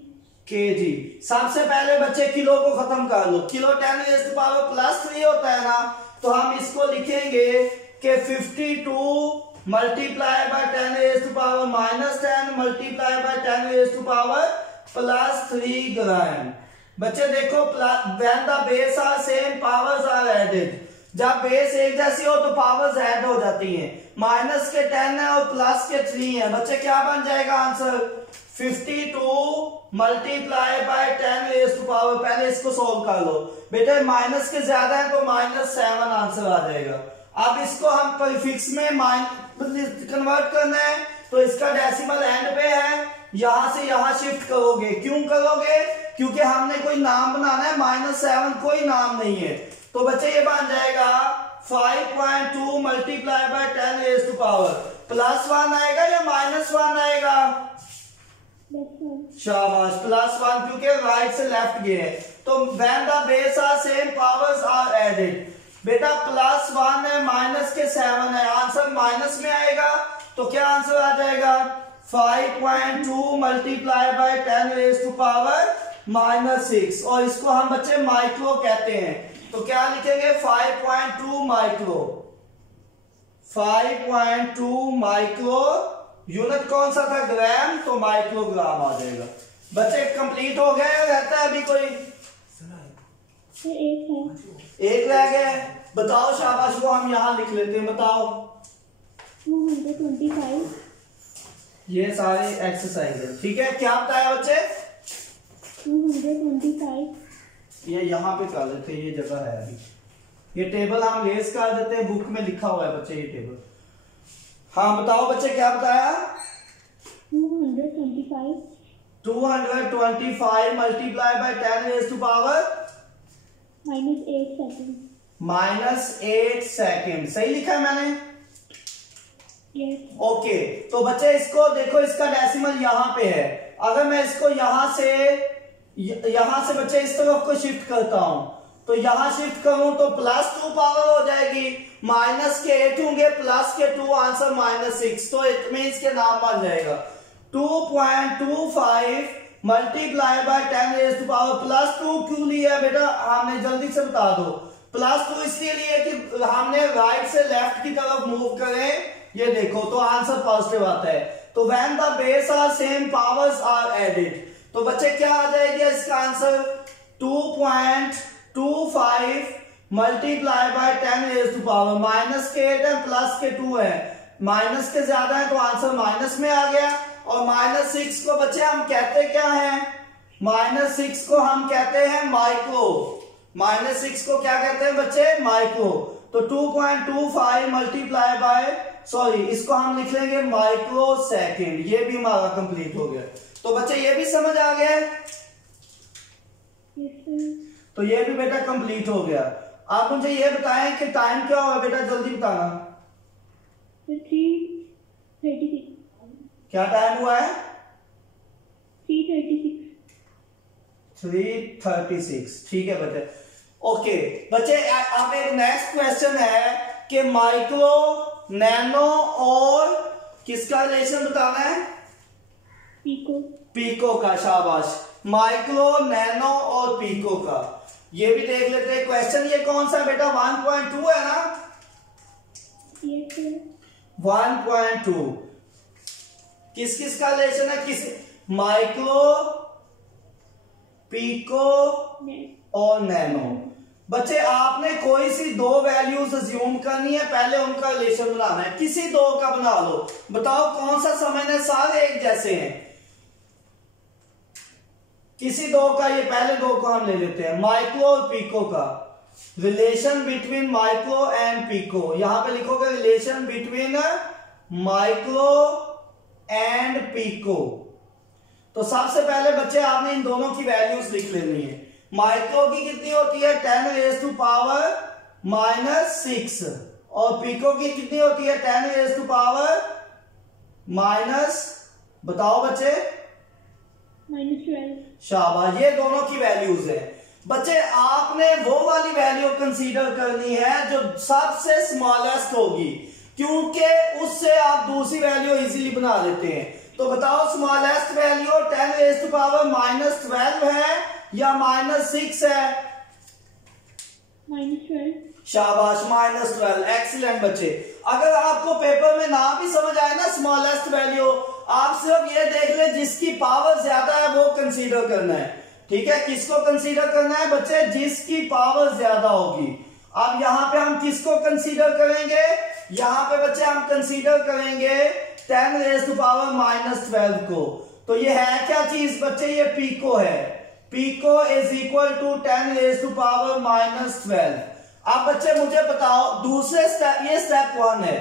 केजी। सबसे पहले बच्चे किलो को खत्म कर लो, किलो 10⁻³ होता है ना, तो हम इसको लिखेंगे कि 52 multiply by 10⁻⁻10 multiply by 10⁻+3 gram. बच्चे देखो when the base are same powers are added, जब बेस एक जैसी हो तो पावर्स ऐड हो जाती हैं। माइनस के 10 है और प्लस के 3 है। बच्चे क्या बन जाएगा आंसर? 52 मल्टीप्लाई बाय 10⁻, पहले इसको सोल्व कर लो। बेटा माइनस के ज्यादा है तो -7 आंसर आ जाएगा। अब इसको हम प्रीफिक्स में कन्वर्ट करना है, तो इसका डेसिमल एंड पे है, यहां से यहां शिफ्ट करोगे। क्यों करोगे? क्योंकि हमने कोई नाम बनाना है, -7 कोई नाम नहीं है। तो बच्चे ये बन जाएगा 5.2 मल्टीप्लाई बाय 10⁻, +1 आएगा या -1 आएगा? शाबाश, +1, क्योंकि राइट से लेफ्ट गए। तो when the base are same powers are added, बेटा +1 है, माइनस के 7 है, आंसर माइनस में आएगा। तो क्या आंसर आ जाएगा? 5.2 मल्टीप्लाई बाय 10⁻⁻6, और इसको हम बच्चे माइक्रो कहते हैं। तो क्या लिखेंगे? 5.2 माइक्रो। 5.2 माइक्रो, यूनिट कौन सा था? ग्राम, तो माइक्रोग्राम आ जाएगा। बच्चे कंप्लीट हो गया, रहता है अभी कोई? एक रह गया। बताओ, शाबाश, वो हम यहां लिख लेते हैं। बताओ। 225 ये सारे एक्सरसाइज है, ठीक है। क्या बताया बच्चे? 225 ये यहाँ पे कर लेते हैं, ये जगह है अभी। ये टेबल हम लेस कर देते हैं, बुक में लिखा हुआ है बच्चे ये टेबल। हाँ बताओ बच्चे, क्या बताया? 225 मल्टीप्लाई बाय 10⁻⁻8 सेकेंड। सही लिखा है मैंने? ओके। तो बच्चे इसको देखो, इसका डेसिमल यहाँ पे है। अगर मैं इसको यहां से बच्चे इस तरफ को शिफ्ट करता हूं, तो यहां शिफ्ट करूं तो +2 पावर हो जाएगी, माइनस के 8 होंगे, प्लस के 2, आंसर -6। तो इट मींस के नाम बन जाएगा 2.25 मल्टीप्लाई बाय 10⁻, +2 क्यों लिया बेटा हमने? जल्दी से बता दो। +2 इसलिए लिए कि हमने राइट से लेफ्ट की तरफ मूव करें, ये देखो, तो आंसर पॉजिटिव आता है। तो when the base are same powers are added, तो बच्चे क्या आ जाएगा इसका आंसर? 2.25 मल्टीप्लाई बाय 10⁻, माइनस के 8 है, प्लस के 2 है, माइनस के ज्यादा है तो आंसर माइनस में आ गया। और -6 को बच्चे हम कहते क्या हैं? -6 को हम कहते हैं माइक्रो। -6 को क्या कहते हैं बच्चे? माइक्रो। तो 2.25 मल्टीप्लाई बाय, सॉरी, इसको हम लिख लेंगे माइक्रो सेकेंड। ये भी हमारा कंप्लीट हो गया। तो बच्चे ये भी समझ आ गया? तो ये भी बेटा कंप्लीट हो गया। आप मुझे ये बताएं कि टाइम क्या होगा बेटा, जल्दी बताना। 3:36। क्या टाइम हुआ है? 3:36। ठीक है बच्चे। ओके बच्चे, अब एक नेक्स्ट क्वेश्चन है कि माइक्रो, नैनो और किसका रिलेशन बताना है? पीको का। शाबाश, माइक्रो, नैनो और पीको का। ये भी देख लेते हैं क्वेश्चन। ये कौन सा बेटा? 1.2 है ना? 1.2 किस किस का रिलेशन है? किस? माइक्रो, पीको और नैनो। बच्चे आपने कोई सी दो वैल्यूज अज्यूम करनी है, पहले उनका रिलेशन बनाना है। किसी दो का बना लो। बताओ कौन सा समझना? सारे एक जैसे हैं। किसी दो का, ये पहले दो को हम ले लेते हैं, माइक्रो और पीको का। Relation between micro and pico, यहां पे लिखोगे relation between micro and pico. तो सबसे पहले बच्चे आपने इन दोनों की वैल्यूज लिख लेनी है। माइक्रो की कितनी होती है? 10⁻⁻6 और पिको की कितनी होती है 10 रेज़ टू पावर माइनस, बताओ बच्चे, -12। शाबाश, ये दोनों की वैल्यूज है। बच्चे आपने वो वाली वैल्यू कंसीडर करनी है जो सबसे स्मॉलेस्ट होगी, क्योंकि उससे आप दूसरी वैल्यू इजीली बना देते हैं। तो बताओ smallest value 10 raise to power -12 है या -6 है? -12। शाबाश, -12। एक्सीलेंट बच्चे। अगर आपको पेपर में ना भी समझ आए ना स्मॉलेस्ट वैल्यू, आप सिर्फ ये देख ले जिसकी पावर ज्यादा है वो कंसीडर करना है। ठीक है, किसको कंसीडर करना है बच्चे? जिसकी पावर ज्यादा होगी। अब यहां पे हम किसको कंसीडर करेंगे? यहां पे बच्चे हम कंसीडर करेंगे 10 रेज़ टू पावर -12 को। तो ये है क्या चीज बच्चे? ये पिको है। Pico is equal to 10 raise to power -12। अब बच्चे मुझे बताओ दूसरे स्टेप, ये स्टेप 1 है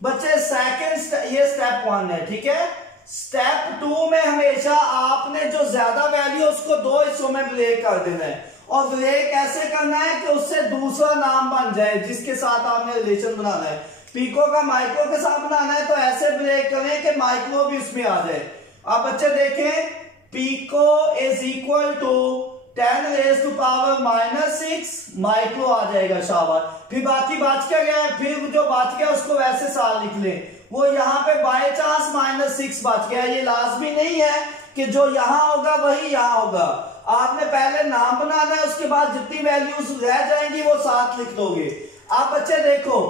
बच्चे, सेकंड ये स्टेप 1 है। ठीक है, स्टेप 2 में हमेशा आपने जो ज्यादा वैल्यू उसको दो हिस्सों में ब्रेक कर देना है, और ब्रेक ऐसे करना है कि उससे दूसरा नाम बन जाए जिसके साथ आपने रिलेशन बनाना है। पिको का माइक्रो के साथ बनाना है तो ऐसे ब्रेक करें कि माइक्रो भी उसमें आ जाए। अब बच्चे देखें, pico is equal to 10 raise to power -6 micro आ जाएगा। शाबाश, फिर बाकी बच क्या गया? फिर जो बच गया उसको वैसे साल लिख ले। वो यहाँ पे बाय चांस -6 बच गया। ये लाजमी नहीं है कि जो यहां होगा वही यहां होगा। आपने पहले नाम बनाना है, उसके बाद जितनी वैल्यूज रह जाएंगी वो साथ लिख दोगे। आप बच्चे देखो,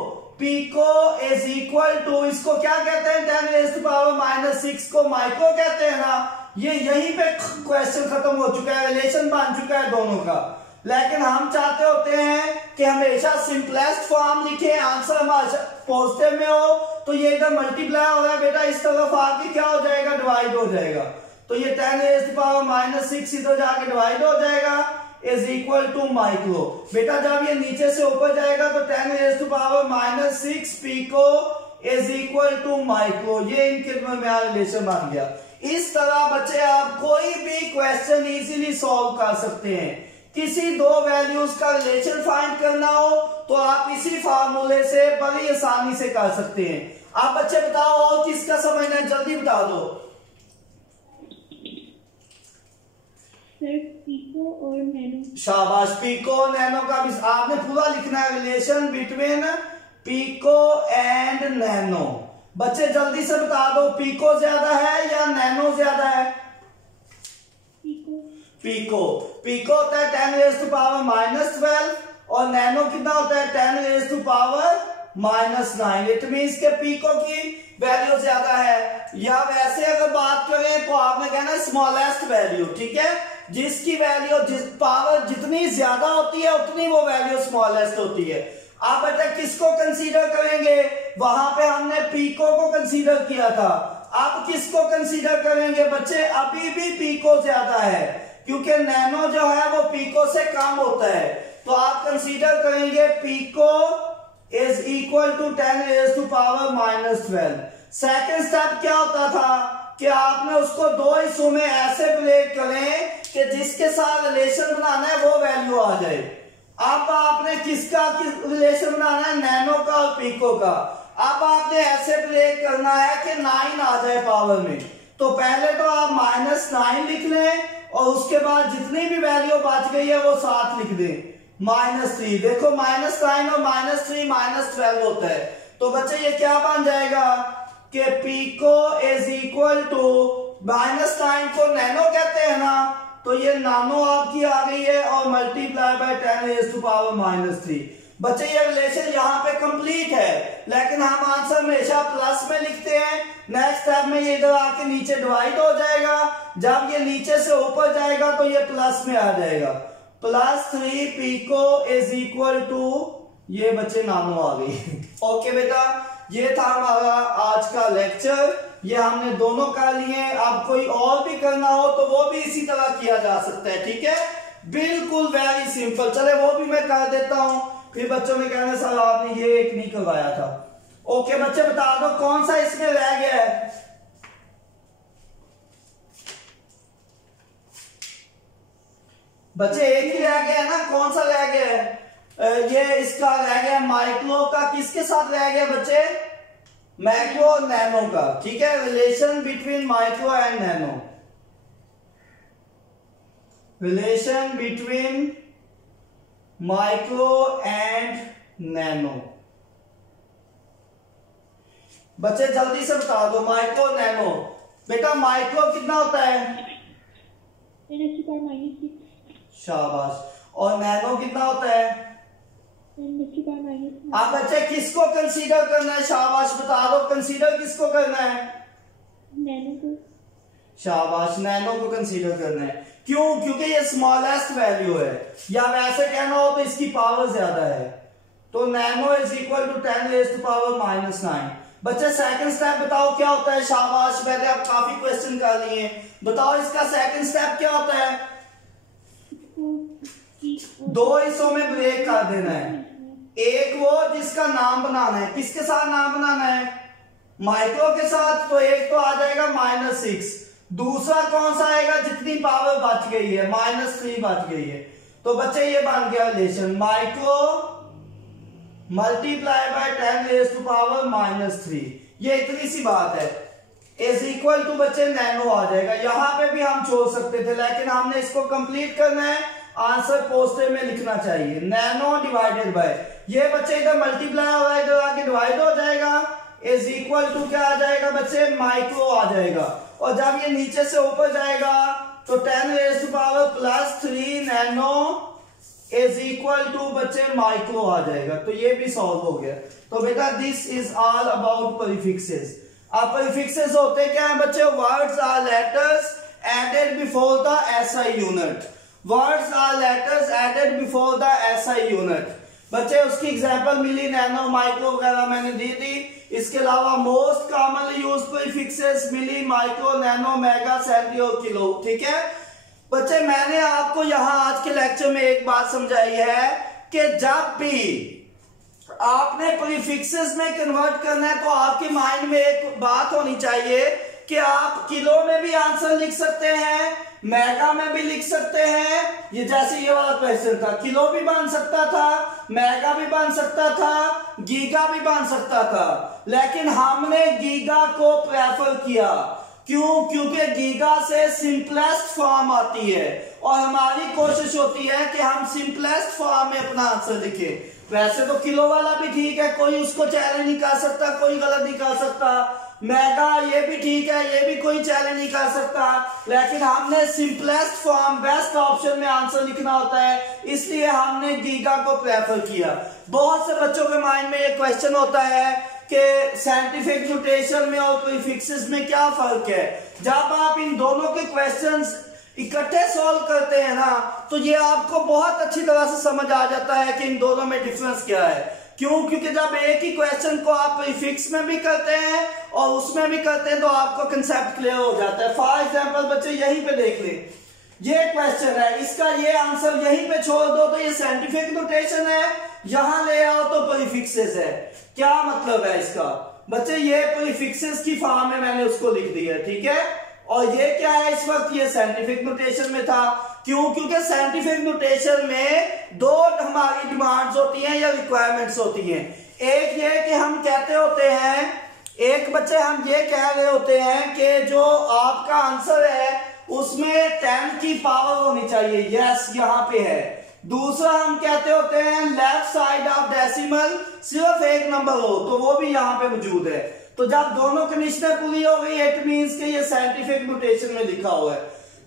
पिको इज इक्वल टू, इसको क्या कहते हैं? 10 रेज़ टू पावर -6 को माइक्रो कहते हैं ना। ये यहीं पे क्वेश्चन खत्म हो चुका है, रिलेशन बन चुका है दोनों का। लेकिन हम चाहते होते हैं कि हमेशा सिंपलेस्ट फॉर्म लिखे, आंसर हमारा पॉजिटिव में हो। तो ये इधर मल्टीप्लाई हो रहा है बेटा, इस तरफ आके क्या हो जाएगा? डिवाइड हो जाएगा। तो ये 10 रेज़ टू पावर -6 इधर जाके डिवाइड हो जाएगा, इज इक्वल टू माइक्रो। बेटा जब ये नीचे से ऊपर जाएगा तो 10 raise to power -6 pico is equal to micro. ये इनके दरमियान रिलेशन बन गया। इस तरह बच्चे आप कोई भी क्वेश्चन इजीली सॉल्व कर सकते हैं। किसी दो वैल्यूज का रिलेशन फाइंड करना हो तो आप इसी फार्मूले से बड़ी आसानी से कर सकते हैं। आप बच्चे बताओ और किसका समझना है, जल्दी बता दो। सिर्फ पिको और नैनो। शाबाश, पिको और नैनो का भी आपने पूरा लिखना है, relation between pico and nano. बच्चे जल्दी से बता दो, पिको ज्यादा है या नैनो ज्यादा है? पिको। पिको होता है 10 रेज़ टू पावर -12 और नैनो कितना होता है? 10 raise to power -9। It means के पिको की वैल्यू ज्यादा है। या वैसे अगर बात करें तो आपने कहना है स्मॉलेस्ट वैल्यू। ठीक है, जिसकी वैल्यू जिस पावर जितनी ज्यादा होती है उतनी वो वैल्यू स्मॉलेस्ट होती है। आप बेटा किसको कंसीडर करेंगे? वहां पे हमने पिको को कंसीडर किया था, आप किसको कंसीडर करेंगे बच्चे? अभी भी पिको ज्यादा है, क्योंकि नैनो जो है वो पिको से कम होता है। तो आप कंसीडर करेंगे pico is equal to 10 raise to power -12। Second step क्या होता था कि आपने उसको दो हिस्सों में ऐसे ब्रेक करें कि जिसके साथ रिलेशन बनाना है वो वैल्यू आ जाए। अब आपने किसका रिलेशन बनाना है? नैनो का और पिको का। अब आपने ऐसे ब्रेक करना है कि 9 आ जाए पावर में। तो पहले तो आप -9 लिख लें और उसके बाद जितनी भी वैल्यू बच गई है वो साथ लिख दें। -3, देखो -9 और -3 -12 होता है। तो बच्चे ये क्या बन जाएगा कि पिको इज इक्वल टू -9 को नैनो कहते हैं ना, तो ये नानो आपकी आ गई है और multiply by 10 raise to power -3। बच्चे ये रिलेशन यहाँ पे कंप्लीट है, लेकिन हम आंसर हमेशा प्लस में लिखते हैं। नेक्स्ट स्टेप में ये इधर आके नीचे डिवाइड हो जाएगा, जब ये नीचे से ऊपर जाएगा तो ये प्लस में आ जाएगा। +3 पिको इज इक्वल टू, ये बच्चे नानो आ गई। ओके बेटा, ये था हमारा आज का लेक्चर। ये हमने दोनों कर लिए। अब कोई और भी करना हो तो वो भी इसी तरह किया जा सकता है। ठीक है, बिल्कुल वेरी सिंपल। चले वो भी मैं कर देता हूं, फिर बच्चों ने कहना सर आपने ये एक नहीं करवाया था। ओके बच्चे बता दो कौन सा इसमें रह गया है? बच्चे एक ही रह गया है ना, कौन सा रह गया है? ये इसका रह गया माइक्रो का, किसके साथ रह गया बच्चे? मैक्रो और नैनो का। ठीक है, relation between micro and nano, relation between micro and nano. बच्चे जल्दी से बता दो, माइक्रो नैनो। बेटा माइक्रो कितना होता है? शाबाश। और नैनो कितना होता है? आप बच्चे किसको कंसीडर करना है? शाबाश, बता दो, कंसीडर किसको करना है? नैनो को। शाबाश, नैनो को कंसीडर करना है। क्यों? क्योंकि ये स्मॉलेस्ट वैल्यू है, या वैसे कहना हो तो इसकी पावर ज्यादा है। तो नैनो इज इक्वल टू 10⁻⁻⁹। बच्चे सेकंड स्टेप बताओ क्या होता है? शाबाश, पहले आप काफी क्वेश्चन कर लिए, बताओ इसका सेकंड स्टेप क्या होता है? दो हिस्सों में ब्रेक कर देना है। एक वो जिसका नाम बनाना है, किसके साथ नाम बनाना है? माइक्रो के साथ। तो एक तो आ जाएगा -6, दूसरा कौन सा आएगा? जितनी पावर बच गई है, -3 बच गई है। तो बच्चे ये बन गया रिलेशन, माइक्रो मल्टीप्लाई बाय 10⁻⁻3। ये इतनी सी बात है, इज इक्वल टू बच्चे नैनो आ जाएगा। यहां पे भी हम छोड़ सकते थे, लेकिन हमने इसको कंप्लीट करना है, आंसर पोस्टर में लिखना चाहिए। नैनो डिवाइडेड बाय, ये बच्चे इधर मल्टीप्लाई हो रहा है, इधर आके डिवाइड हो जाएगा, इज इक्वल टू क्या आ जाएगा बच्चे? माइक्रो आ जाएगा। और जब ये नीचे से ऊपर जाएगा तो 10⁻+3 नैनो इज इक्वल टू बच्चे माइक्रो आ जाएगा। तो ये भी सॉल्व हो गया। तो बेटा this is all about prefixes. अब प्रीफिक्सेस होते क्या है बच्चे? Words are letters added before the SI unit. Words are letters added before the SI unit. बच्चे उसकी एग्जांपल मिली, नैनो, माइक्रो वगैरह मैंने दी थी। इसके अलावा most commonly used prefixes milli micro, nano, mega, centi और किलो। ठीक है बच्चे, मैंने आपको यहां आज के लेक्चर में एक बात समझाई है कि जब भी आपने प्रीफिक्सेस में कन्वर्ट करना है तो आपके माइंड में एक बात होनी चाहिए कि आप किलो में भी आंसर लिख सकते हैं, मेगा में भी लिख सकते हैं। ये जैसे ये वाला क्वेश्चन था, किलो भी बन सकता था, मेगा भी बन सकता था, गीगा भी बन सकता था, लेकिन हमने गीगा को प्रेफर किया। क्यों? क्योंकि गीगा से सिंपलेस्ट फॉर्म आती है और हमारी कोशिश होती है कि हम सिंपलेस्ट फॉर्म में अपना आंसर लिखें। वैसे तो किलो वाला भी ठीक है, कोई उसको चैलेंज नहीं कर सकता, कोई गलत नहीं कर सकता। मेगा ये भी ठीक है, ये भी कोई चैलेंज नहीं कर सकता, लेकिन हमने सिंपलेस्ट फॉर्म, बेस्ट ऑप्शन में आंसर लिखना होता है, इसलिए हमने गीगा को प्रेफर किया। बहुत से बच्चों के माइंड में ये क्वेश्चन होता है कि साइंटिफिक नोटेशन में और प्रीफिक्सेस में क्या फर्क है। जब आप इन दोनों के क्वेश्चंस इकट्ठे सॉल्व करते हैं ना, तो ये आपको बहुत अच्छी तरह से समझ आ जाता है कि इन दोनों में डिफरेंस क्या है। क्यों? क्योंकि जब एक ही क्वेश्चन को आप प्रीफिक्स में भी करते हैं और उसमें भी करते हैं तो आपको कंसेप्ट क्लियर हो जाता है। फॉर एग्जांपल बच्चे यहीं पे देख लें, ये क्वेश्चन है, इसका ये आंसर यहीं पे छोड़ दो तो ये साइंटिफिक नोटेशन है, यहां ले आओ तो प्रीफिक्सेस है। क्या मतलब है इसका? बच्चे ये प्रीफिक्सेस की फॉर्म में मैंने उसको लिख दिया, ठीक है। और ये क्या है इस वक्त? ये साइंटिफिक नोटेशन में था। क्यों? क्योंकि साइंटिफिक नोटेशन में दो हमारी डिमांड्स होती हैं या रिक्वायरमेंट्स होती हैं। एक ये कि हम कहते होते हैं, एक बच्चे हम ये कह रहे होते हैं कि जो आपका आंसर है उसमें 10 की पावर होनी चाहिए, यस यहां पे है। दूसरा हम कहते होते हैं लेफ्ट साइड ऑफ डेसिमल सिर्फ एक नंबर हो, तो वो भी यहां पे मौजूद है। तो जब दोनों कंडीशनें पूरी हो गई, इट मींस कि ये साइंटिफिक नोटेशन में लिखा हुआ है।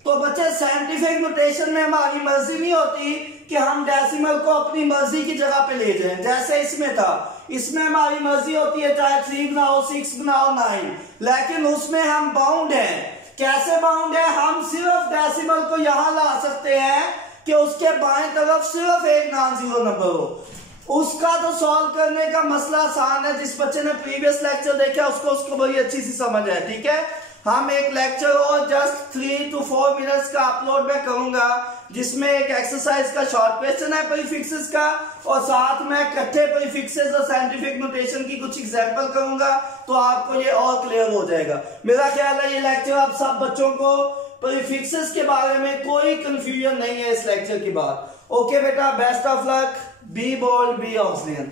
तो बच्चे साइंटिफिक नोटेशन में हमारी मर्जी नहीं होती कि हम डेसिमल को अपनी मर्जी की जगह पे ले जाएं, जैसे इसमें था। इसमें हमारी मर्जी होती है चाहे 3 बनाओ, 6 बनाओ, 9, लेकिन उसमें हम बाउंड हैं। कैसे बाउंड है? हम सिर्फ डेसिमल को यहां ला सकते हैं कि उसके बाएं तरफ सिर्फ एक नॉन जीरो नंबर हो। उसका तो सॉल्व करने का मसला आसान है, जिस बच्चे ने प्रीवियस लेक्चर देखा उसको बड़ी अच्छी सी समझ है, ठीक है। हम एक लेक्चर और जस्ट 3 to 4 मिनट्स का अपलोड मैं करूंगा, जिसमें एक एक्सरसाइज का शॉर्ट क्वेश्चन है प्रीफिक्सेस का, और साथ में इकट्ठे प्रीफिक्सेस और साइंटिफिक नोटेशन की कुछ एग्जांपल करूंगा, तो आपको ये और क्लियर हो जाएगा। मेरा ख्याल है ये लेक्चर आप सब बच्चों को प्रीफिक्सेस के बारे में कोई कंफ्यूजन नहीं है इस लेक्चर के बाद। ओके बेटा, best of luck. Be bold be oxygen.